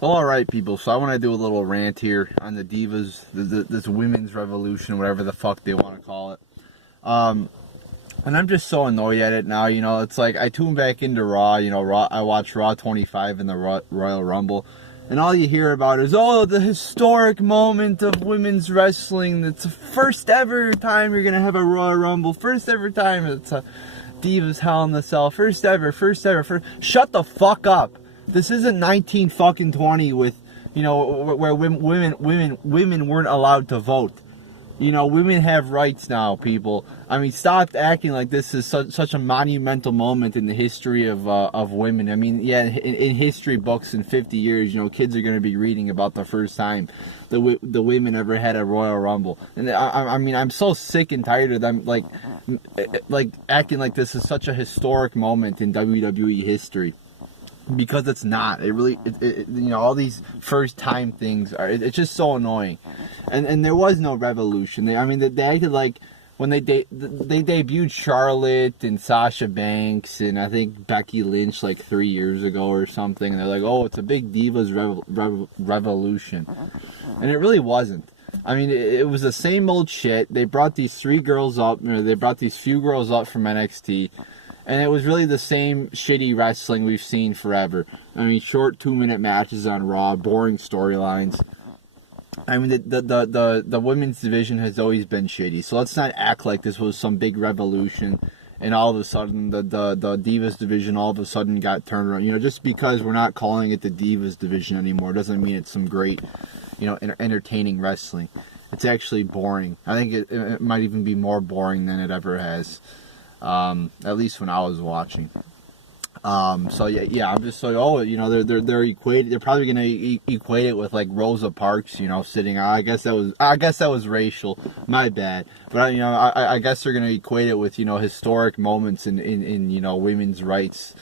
Well, alright, people, so I want to do a little rant here on the Divas, this women's revolution, whatever the fuck they want to call it. And I'm just so annoyed at it now, it's like I tune back into Raw, I watch Raw 25 in the Royal Rumble, and all you hear about is, oh, the historic moment of women's wrestling, it's the first ever time you're going to have a Royal Rumble, first ever time it's a Divas Hell in the Cell, first ever. Shut the fuck up. This isn't 1920 with, where women weren't allowed to vote. Women have rights now, people. I mean, stop acting like this is such a monumental moment in the history of women. I mean, yeah, in history books in 50 years, kids are going to be reading about the first time the women ever had a Royal Rumble. And I mean, I'm so sick and tired of them, like acting like this is such a historic moment in WWE history. Because it's not. It really, all these first time things are. It's just so annoying, and there was no revolution. They acted like when they debuted Charlotte and Sasha Banks and I think Becky Lynch like 3 years ago or something. And they're like, oh, it's a big Divas revolution, and it really wasn't. I mean, it was the same old shit. They brought these few girls up from NXT. And it was really the same shitty wrestling we've seen forever. I mean, short 2-minute matches on Raw, boring storylines. I mean, the women's division has always been shitty. So let's not act like this was some big revolution. And all of a sudden, the Divas division all of a sudden got turned around. Just because we're not calling it the Divas division anymore doesn't mean it's some great, entertaining wrestling. It's actually boring. I think it might even be more boring than it ever has. At least when I was watching. So yeah, I'm just so, they're equated. They're probably gonna equate it with like Rosa Parks, sitting. I guess that was racial. My bad. But I guess they're gonna equate it with historic moments in women's rights.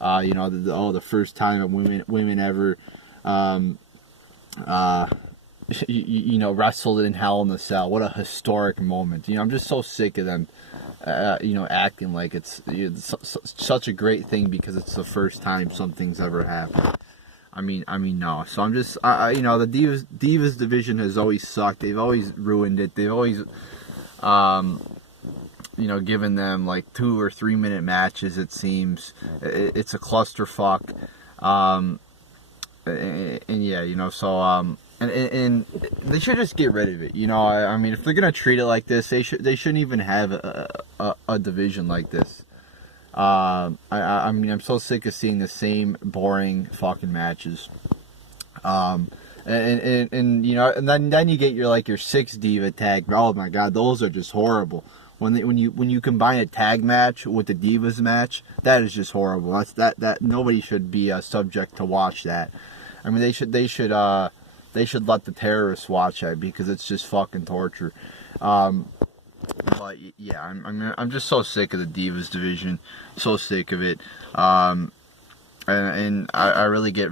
The first time of women ever, wrestled in Hell in the Cell. What a historic moment. I'm just so sick of them. Acting like it's such a great thing because it's the first time something's ever happened. I mean, no. So I'm just, the Divas division has always sucked. They've always ruined it. They've always, given them like 2 or 3 minute matches. It seems it's a clusterfuck. And yeah, so And they should just get rid of it. I mean, if they're gonna treat it like this, they shouldn't even have a division like this. I mean, I'm so sick of seeing the same boring fucking matches. And then you get your 6 diva tag. Oh my god, those are just horrible. When you combine a tag match with the Divas match, that is just horrible. That nobody should be subject to watch that. I mean, they should let the terrorists watch it because it's just fucking torture. But yeah, I'm just so sick of the Divas division, so sick of it. And I really get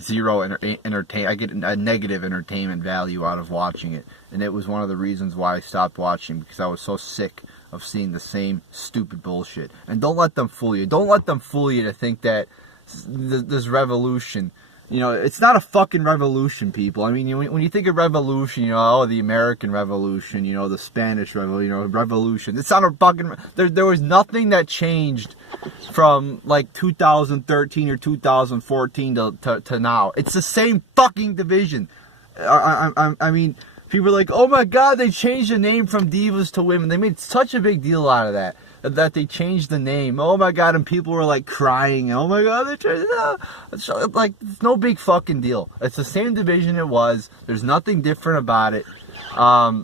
zero I get a negative entertainment value out of watching it, and it was one of the reasons why I stopped watching, because I was so sick of seeing the same stupid bullshit. And don't let them fool you. Don't let them fool you to think that this revolution. It's not a fucking revolution, people. I mean, when you think of revolution, the American Revolution, the Spanish Revolution. It's not a fucking. There was nothing that changed from like 2013 or 2014 to now. It's the same fucking division. I mean, people are like, oh my god, they changed the name from Divas to Women. They made such a big deal out of that they changed the name. Oh my god, and people were like crying. Oh my god, they changed it. Like, it's no big fucking deal. It's the same division it was. There's nothing different about it. I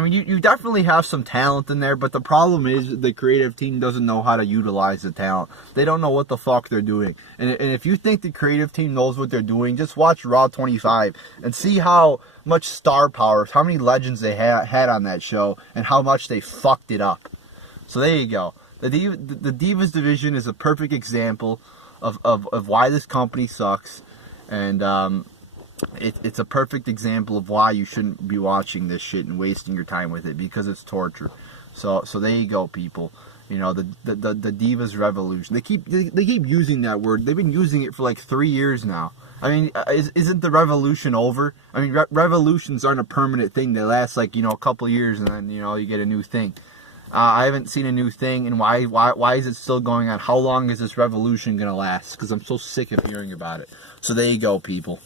mean, you definitely have some talent in there, but the problem is the creative team doesn't know how to utilize the talent. They don't know what the fuck they're doing. And if you think the creative team knows what they're doing, just watch Raw 25 and see how much star power, how many legends they had on that show, and how much they fucked it up. So there you go. The Divas division is a perfect example of why this company sucks, and it's a perfect example of why you shouldn't be watching this shit and wasting your time with it, because it's torture. So there you go, people. The Divas revolution. They keep using that word. They've been using it for like 3 years now. I mean, isn't the revolution over? I mean, revolutions aren't a permanent thing. They last like, you know, a couple years and then, you know, you get a new thing. I haven't seen a new thing, and why is it still going on? How long is this revolution going to last? Because I'm so sick of hearing about it. So there you go, people.